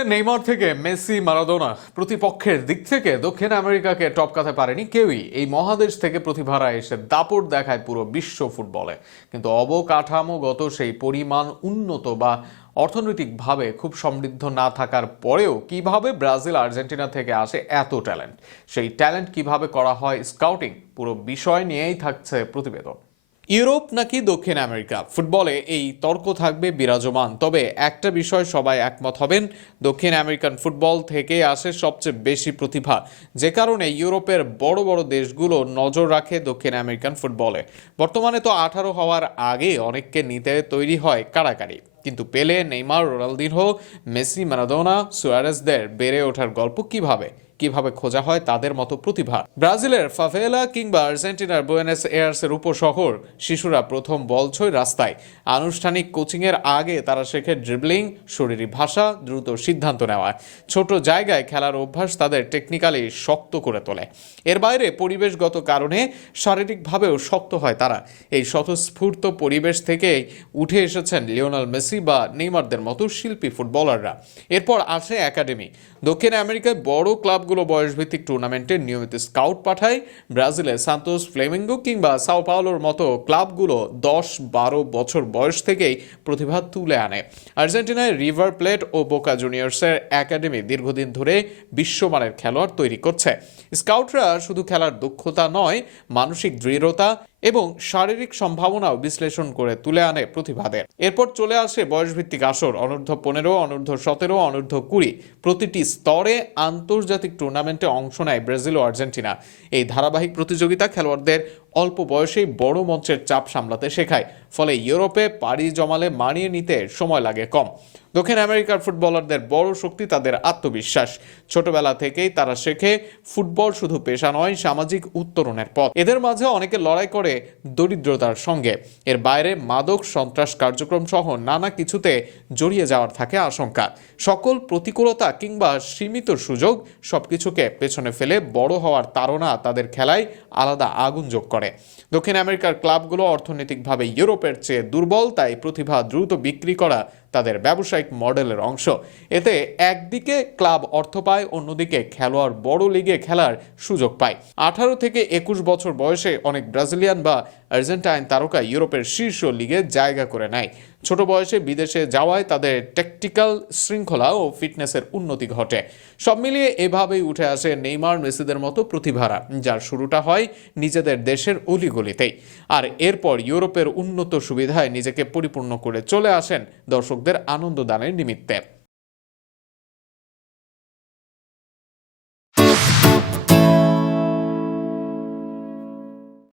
পেলে, নেইমার থেকে Messi, Maradona, প্রতিপক্ষের দিক থেকে দক্ষিণ আমেরিকাকে টপকাতে পারেনি কেউই। এই মহাদেশ থেকে প্রতিভারা এসে দাপট দেখায় পুরো বিশ্ব ফুটবলে, কিন্তু অবকাঠামোগত সেই পরিমাণ উন্নত বা অর্থনৈতিকভাবে খুব সমৃদ্ধ না থাকার পরেও কিভাবে ব্রাজিল, আর্জেন্টিনা থেকে আসে এত ট্যালেন্ট, সেই ট্যালেন্ট কিভাবে করা হয় স্কাউটিং, পুরো বিষয় নিয়েই থাকছে প্রতিবেদন। ইউরোপ নাকি দক্ষিণ আমেরিকা, ফুটবলে এই তর্ক থাকবে বিরাজমান। তবে একটা বিষয় সবাই একমত হবেন, দক্ষিণ আমেরিকান ফুটবল থেকে আসে সবচেয়ে বেশি প্রতিভা, যে কারণে ইউরোপের বড় বড় দেশগুলো নজর রাখে দক্ষিণ আমেরিকান ফুটবলে। বর্তমানে তো 18 হওয়ার আগে অনেককে নিতে তৈরি হয় কাড়াকাড়ি, কিন্তু পেলে, নেইমার, রোনালদিনহো, মেসি, মারাদোনা, সুয়ারেজদের বেড়ে ওঠার গল্প কিভাবে কিভাবে খোঁজা হয় তাদের মতো প্রতিভা। ব্রাজিলের ফাভেলা কিংবা আর্জেন্টিনার বুয়েনোস এয়ার্সের উপশহর শিশুরা প্রথম বল ছোঁয় রাস্তায়। আনুষ্ঠানিক কোচিংয়ের আগে তারা শেখে ড্রিবলিং, শরীরী ভাষা, দ্রুত সিদ্ধান্ত নেওয়া। ছোট জায়গায় খেলার অভ্যাস তাদের টেকনিক্যালি শক্ত করে তোলে। এর বাইরে পরিবেশগত কারণে শারীরিকভাবেও শক্ত হয় তারা। এই স্বতঃস্ফূর্ত পরিবেশ থেকেই উঠে এসেছেন লিওনেল মেসি বা নেইমারদের মতো শিল্পী ফুটবলাররা। এরপর আসে একাডেমি। দক্ষিণ আমেরিকায় বড় ক্লাবগুলো বয়সভিত্তিক টুর্নামেন্টে নিয়মিত স্কাউট পাঠায়। ব্রাজিলে সান্তোস, ফ্লেমিঙ্গো কিংবা সাও পাওলোর মতো ক্লাবগুলো 10-12 বছর বয়স থেকেই প্রতিভা তুলে আনে। আর্জেন্টিনায় রিভার প্লেট ও বোকা জুনিয়র্সের একাডেমি দীর্ঘদিন ধরে বিশ্বমানের খেলোয়াড় তৈরি করছে। স্কাউটরা শুধু খেলার দক্ষতা নয়, মানসিক দৃঢ়তা এবং শারীরিক সম্ভাবনাও বিশ্লেষণ করে তুলে আনে প্রতিভাদের। এরপর চলে আসে বয়সভিত্তিক আসর, অনূর্ধ্ব-15, অনূর্ধ্ব-17, অনূর্ধ্ব-20। প্রতিটি স্তরে আন্তর্জাতিক টুর্নামেন্টে অংশ নেয় ব্রাজিল ও আর্জেন্টিনা। এই ধারাবাহিক প্রতিযোগিতা খেলোয়াড়দের অল্প বয়সেই বড় মঞ্চের চাপ সামলাতে শেখায়, ফলে ইউরোপে পাড়ি জমালে মানিয়ে নিতে সময় লাগে কম। দক্ষিণ আমেরিকার ফুটবলারদের বড় শক্তি তাদের আত্মবিশ্বাস। ছোটবেলা থেকেই তারা শেখে ফুটবল শুধু পেশা নয়, সামাজিক উত্তরণের পথ। এদের মাঝে অনেকে লড়াই করে দরিদ্রতার সঙ্গে। এর বাইরে মাদক, সন্ত্রাস কার্যক্রম সহ নানা কিছুতে জড়িয়ে যাওয়ার থাকে আশঙ্কা। সকল প্রতিকূলতা কিংবা সীমিত সুযোগ সবকিছুকে পেছনে ফেলে বড় হওয়ার তাড়না তাদের খেলায় আলাদা আগুন যোগ করে। দক্ষিণ আমেরিকার ক্লাবগুলো অর্থনৈতিকভাবে ইউরোপের চেয়ে দুর্বল, তাই প্রতিভা দ্রুত বিক্রি করা তাদের ব্যবসায়িক মডেলের অংশ। এতে একদিকে ক্লাব অর্থ পায়, অন্যদিকে খেলোয়াড় বড় লিগে খেলার সুযোগ পায়। 18 থেকে 21 বছর বয়সে অনেক ব্রাজিলিয়ান বা আর্জেন্টাইন তারকা ইউরোপের শীর্ষ লিগে জায়গা করে নেয়। ছোট বয়সে বিদেশে যাওয়ায় তাদের ট্যাকটিক্যাল শৃঙ্খলা ও ফিটনেসের উন্নতি ঘটে। সব মিলিয়ে এভাবেই উঠে আসে নেইমার, মেসিদের মতো প্রতিভারা, যার শুরুটা হয় নিজেদের দেশের অলিগলিতেই, আর এরপর ইউরোপের উন্নত সুবিধায় নিজেকে পরিপূর্ণ করে চলে আসেন দর্শকদের আনন্দ দানের নিমিত্তে।